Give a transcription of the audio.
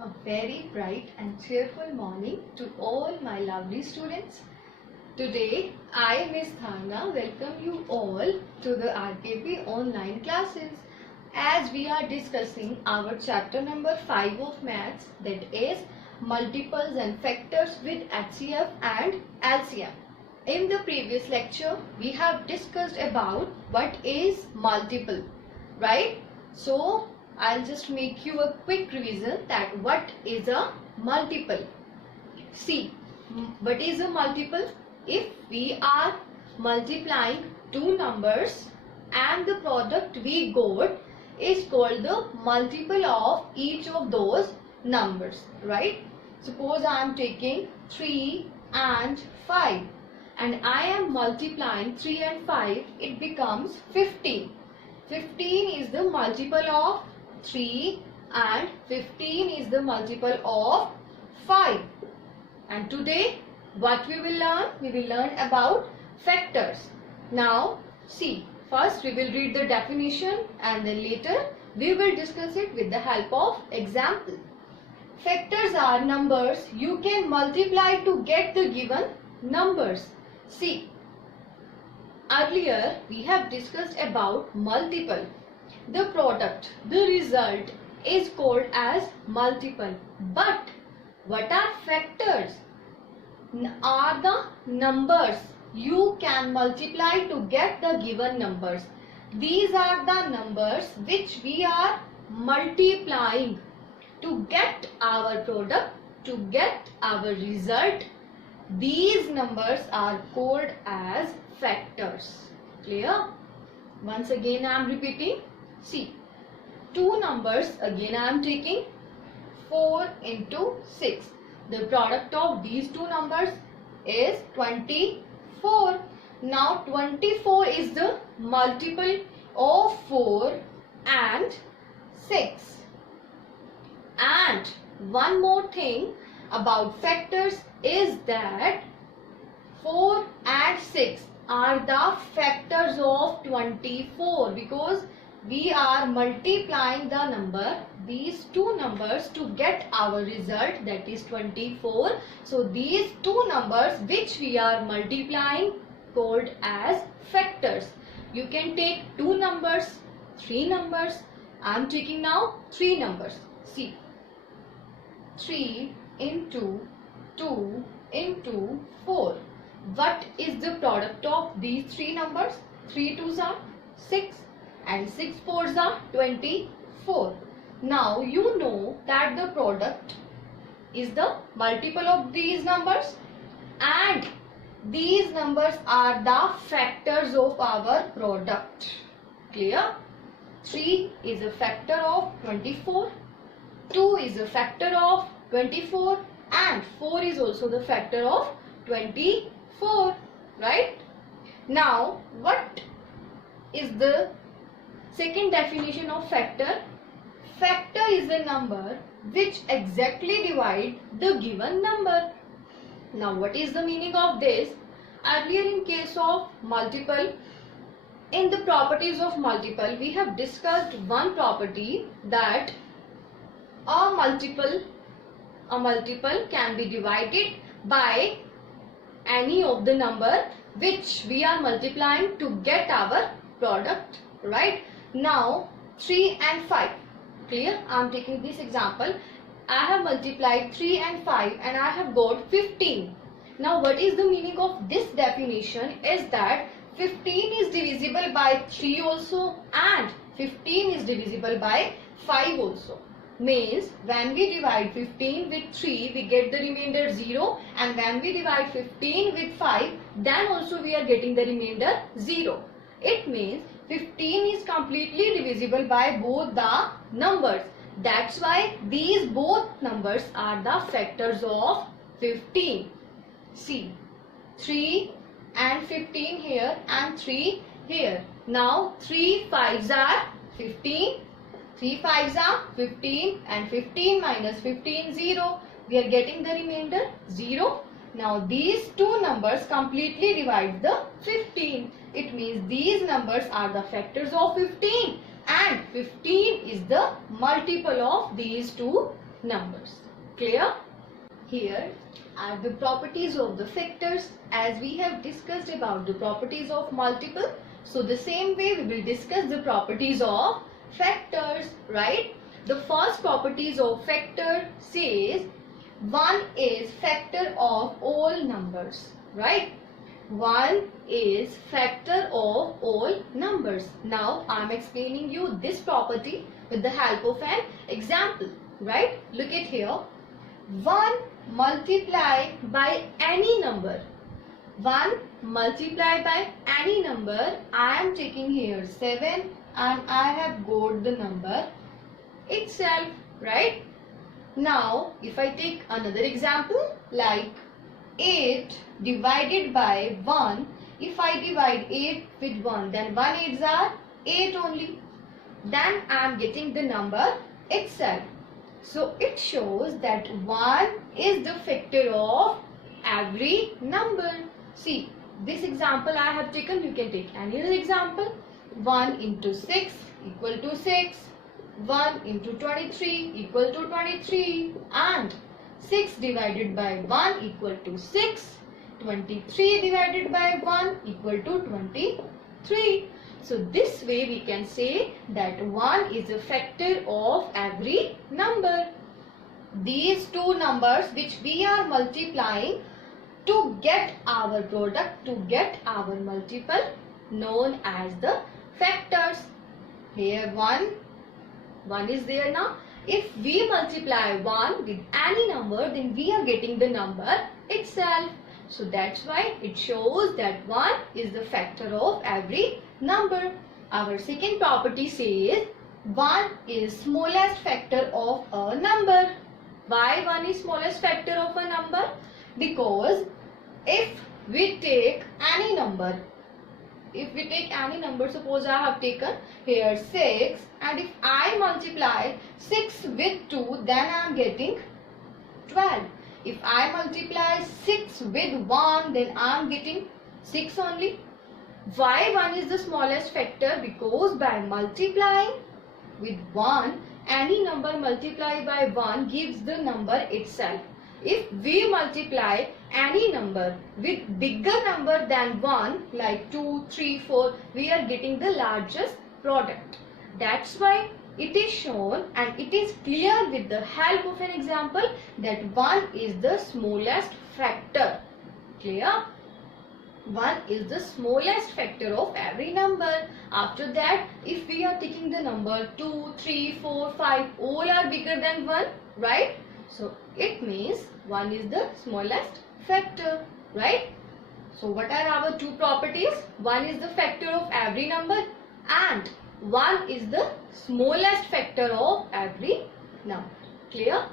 A very bright and cheerful morning to all my lovely students. Today, I, Miss Dharna, welcome you all to the RKP online classes as we are discussing our chapter number 5 of maths, that is multiples and factors with HCF and LCM. In the previous lecture, we have discussed about what is multiple, right? So, I'll just make you a quick revision that what is a multiple. See, what is a multiple? If we are multiplying two numbers and the product we got is called the multiple of each of those numbers, right? Suppose I am taking 3 and 5 and I am multiplying 3 and 5, it becomes 15. 15 is the multiple of 3 and 15 is the multiple of 5. And today what we will learn? We will learn about factors. Now see, first we will read the definition and then later we will discuss it with the help of example. Factors are numbers you can multiply to get the given numbers. See, earlier we have discussed about multiple. The product, the result is called as multiple. But what are factors? Are the numbers you can multiply to get the given numbers. These are the numbers which we are multiplying to get our product, to get our result. These numbers are called as factors. Clear? Once again I am repeating. See, two numbers again I am taking 4 into 6. The product of these two numbers is 24. Now 24 is the multiple of 4 and 6. And one more thing about factors is that 4 and 6 are the factors of 24 because we are multiplying the number, these two numbers to get our result, that is 24. So these two numbers which we are multiplying called as factors. You can take two numbers, three numbers. I am taking now three numbers. See, 3 into 2 into 4. What is the product of these three numbers? 3 2s are 6 and 6 4s are 24. Now you know that the product is the multiple of these numbers and these numbers are the factors of our product. Clear? 3 is a factor of 24, 2 is a factor of 24 and 4 is also the factor of 24, right? Now what is the second definition of factor? Factor is a number which exactly divide the given number. Now what is the meaning of this? Earlier in case of multiple, in the properties of multiple, we have discussed one property that a multiple can be divided by any of the number which we are multiplying to get our product, right? Now 3 and 5. Clear? I am taking this example. I have multiplied 3 and 5 and I have got 15. Now what is the meaning of this definition is that 15 is divisible by 3 also and 15 is divisible by 5 also. Means when we divide 15 with 3 we get the remainder 0 and when we divide 15 with 5 then also we are getting the remainder 0. It means 15 is completely divisible by both the numbers. That's why these both numbers are the factors of 15. See, 3 and 15 here and 3 here. Now 3 5s are 15. 3 5s are 15 and 15 minus 15 0. We are getting the remainder 0. Now these two numbers completely divide the 15. It means these numbers are the factors of 15 and 15 is the multiple of these two numbers. Clear? Here are the properties of the factors, as we have discussed about the properties of multiple. So the same way we will discuss the properties of factors, right? The first properties of factor says 1 is factor of all numbers, right? 1 is factor of all numbers. Now I am explaining you this property with the help of an example, right? Look at here. 1 multiplied by any number. 1 multiplied by any number. I am taking here 7 and I have got the number itself, right? Now if I take another example like 8 divided by 1. If I divide 8 with 1, then 1 8s are 8 only. Then I am getting the number itself. So it shows that 1 is the factor of every number. See, this example I have taken, you can take any other example. 1 into 6 equal to 6. 1 into 23 equal to 23. And 6 divided by 1 equal to 6. 23 divided by 1 equal to 23. So this way we can say that 1 is a factor of every number. These two numbers which we are multiplying to get our product, to get our multiple, known as the factors. Here 1 is there now. If we multiply 1 with any number, then we are getting the number itself. So that's why it shows that 1 is the factor of every number. Our second property says 1 is smallest factor of a number. Why 1 is smallest factor of a number? Because if we take any number, suppose I have taken here 6, and if I multiply 6 with 2, then I am getting 12. If I multiply 6 with 1, then I am getting 6 only. Why 1 is the smallest factor? Because by multiplying with 1, any number multiplied by 1 gives the number itself. If we multiply any number with bigger number than 1, like 2, 3, 4, we are getting the largest product. That's why it is shown and it is clear with the help of an example that 1 is the smallest factor. Clear? 1 is the smallest factor of every number. After that, if we are taking the number 2, 3, 4, 5, all are bigger than 1, right? So it means 1 is the smallest factor, right? So what are our two properties? 1 is the factor of every number and 1 is the smallest factor of every number. Clear?